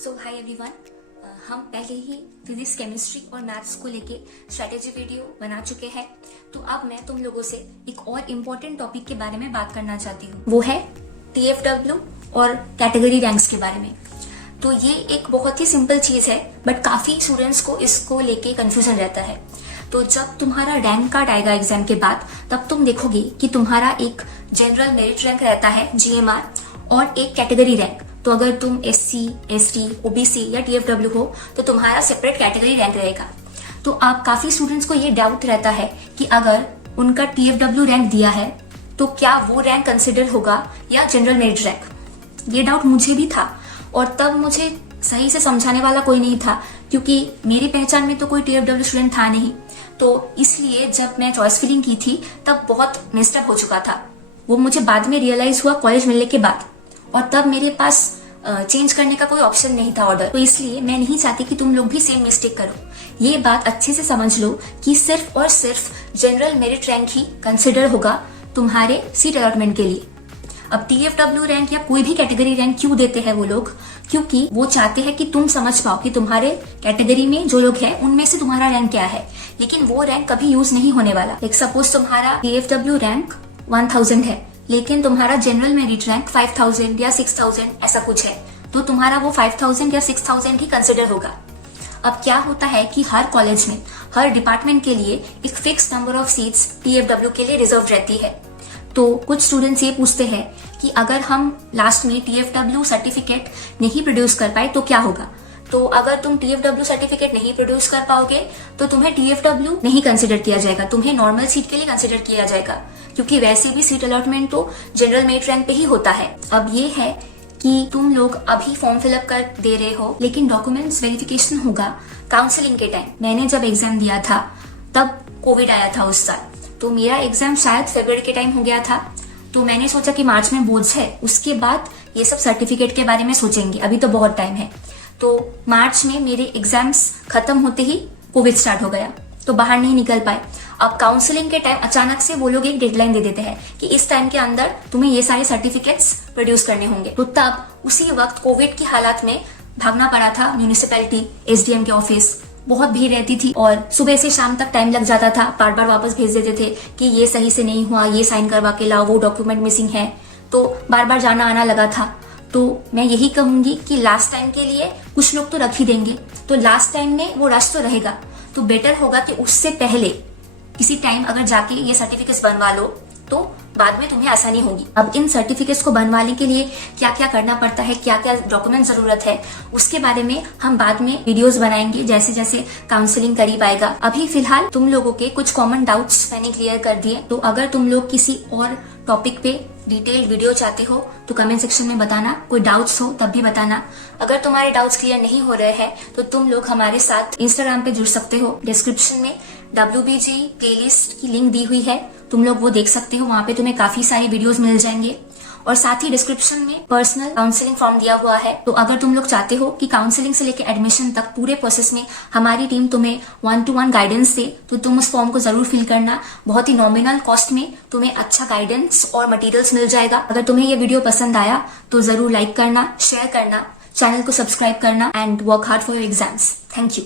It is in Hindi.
सो हाय एवरीवन, हम पहले ही फिजिक्स, केमिस्ट्री और मैथ्स को लेके स्ट्रेटेजी वीडियो बना चुके हैं। तो अब मैं तुम लोगों से एक और इम्पोर्टेंट टॉपिक के बारे में बात करना चाहती हूँ। वो है TFW और कैटेगरी रैंक्स के बारे में। तो ये एक बहुत ही सिंपल चीज है, बट काफी स्टूडेंट्स को इसको लेके कंफ्यूजन रहता है। तो जब तुम्हारा रैंक कार्ड आएगा एग्जाम के बाद, तब तुम देखोगे कि तुम्हारा एक जनरल मेरिट रैंक रहता है GMR और एक कैटेगरी रैंक। तो अगर तुम SC, ST, OBC या TFW हो तो तुम्हारा सेपरेट कैटेगरी रैंक रहेगा। तो आप काफी स्टूडेंट्स को ये डाउट रहता है कि अगर उनका TFW रैंक दिया है तो क्या वो रैंक कंसिडर होगा या जनरल मेरिट रैंक। ये डाउट मुझे भी था और तब मुझे सही से समझाने वाला कोई नहीं था, क्योंकि मेरी पहचान में तो कोई TFW स्टूडेंट था नहीं। तो इसलिए जब मैं चॉइस फिलिंग की थी तब बहुत मिस्टेक हो चुका था। वो मुझे बाद में रियलाइज हुआ कॉलेज मिलने के बाद, और तब मेरे पास चेंज करने का कोई ऑप्शन नहीं था ऑर्डर। तो इसलिए मैं नहीं चाहती कि तुम लोग भी सेम मिस्टेक करो। ये बात अच्छे से समझ लो कि सिर्फ और सिर्फ जनरल मेरिट रैंक ही कंसिडर होगा तुम्हारे सीट अलॉटमेंट के लिए। अब TFW रैंक या कोई भी कैटेगरी रैंक क्यों देते हैं वो लोग? क्योंकि वो चाहते हैं कि तुम समझ पाओ कि तुम्हारे कैटेगरी में जो लोग हैं उनमें से तुम्हारा रैंक क्या है। लेकिन वो रैंक कभी यूज नहीं होने वाला। लाइक सपोज तुम्हारा TFW रैंक 1000 है, लेकिन तुम्हारा जनरल मेरिट रैंक 5000 या 6000 ऐसा कुछ है, तो तुम्हारा वो 5000 या 6000 ही कंसिडर होगा। अब क्या होता है कि हर कॉलेज में, हर डिपार्टमेंट के लिए एक fix number of seats TFW के लिए रिजर्व रहती है। तो कुछ स्टूडेंट्स ये पूछते हैं कि अगर हम लास्ट में TFW सर्टिफिकेट नहीं प्रोड्यूस कर पाए तो क्या होगा। तो अगर तुम TFW सर्टिफिकेट नहीं प्रोड्यूस कर पाओगे तो तुम्हें TFW नहीं कंसिडर किया जाएगा, तुम्हें नॉर्मल सीट के लिए कंसिडर किया जाएगा, क्योंकि वैसे भी सीट अलॉटमेंट तो जनरल मेरिट रैंक पे ही होता है। अब ये है कि तुम लोग अभी फॉर्म फिलअप कर दे रहे हो, लेकिन डॉक्यूमेंट्स वेरिफिकेशन होगा काउंसलिंग के टाइम। मैंने जब एग्जाम दिया था तब कोविड आया था उस साल, तो मेरा एग्जाम शायद फरवरी के टाइम हो गया था। तो मैंने सोचा कि मार्च में बोर्ड्स है, उसके बाद ये सब सर्टिफिकेट के बारे में सोचेंगे, अभी तो बहुत टाइम है। तो मार्च में मेरे एग्जाम्स खत्म होते ही कोविड स्टार्ट हो गया, तो बाहर नहीं निकल पाए। अब काउंसलिंग के टाइम अचानक से वो लोग एक डेडलाइन दे देते हैं कि इस टाइम के अंदर तुम्हें ये सारे सर्टिफिकेट्स प्रोड्यूस करने होंगे। तो तब उसी वक्त कोविड की हालात में भागना पड़ा था म्यूनिसिपैलिटी, SDM के ऑफिस। बहुत भीड़ रहती थी और सुबह से शाम तक टाइम लग जाता था। बार बार वापस भेज देते थे कि ये सही से नहीं हुआ, ये साइन करवा के लाओ, वो डॉक्यूमेंट मिसिंग है। तो बार बार जाना आना लगा था। तो मैं यही कहूंगी कि लास्ट टाइम के लिए कुछ लोग तो रख ही देंगे, तो लास्ट टाइम में वो रश तो रहेगा। तो बेटर होगा कि उससे पहले किसी टाइम अगर जाके ये सर्टिफिकेट्स बनवा लो तो बाद में तुम्हें आसानी होगी। अब इन सर्टिफिकेट्स को बनवाने के लिए क्या क्या करना पड़ता है, क्या क्या डॉक्यूमेंट जरूरत है, उसके बारे में हम बाद में वीडियोस बनाएंगे जैसे जैसे काउंसलिंग करीब आएगा। अभी फिलहाल तुम लोगों के कुछ कॉमन डाउट्स मैंने क्लियर कर दिए। तो अगर तुम लोग किसी और टॉपिक पे डिटेल्ड वीडियो चाहते हो तो कमेंट सेक्शन में बताना। कोई डाउट्स हो तब भी बताना। अगर तुम्हारे डाउट्स क्लियर नहीं हो रहे हैं तो तुम लोग हमारे साथ इंस्टाग्राम पे जुड़ सकते हो। डिस्क्रिप्शन में WBG प्लेलिस्ट की लिंक दी हुई है, तुम लोग वो देख सकते हो। वहाँ पे तुम्हें काफी सारी वीडियोस मिल जाएंगे। और साथ ही डिस्क्रिप्शन में पर्सनल काउंसलिंग फॉर्म दिया हुआ है। तो अगर तुम लोग चाहते हो कि काउंसलिंग से लेकर एडमिशन तक पूरे प्रोसेस में हमारी टीम तुम्हें 1-to-1 गाइडेंस दे, तो तुम उस फॉर्म को जरूर फिल करना। बहुत ही नॉमिनल कॉस्ट में तुम्हें अच्छा गाइडेंस और मटेरियल्स मिल जाएगा। अगर तुम्हें ये वीडियो पसंद आया तो जरूर लाइक करना, शेयर करना, चैनल को सब्सक्राइब करना and work hard for your exams. Thank you.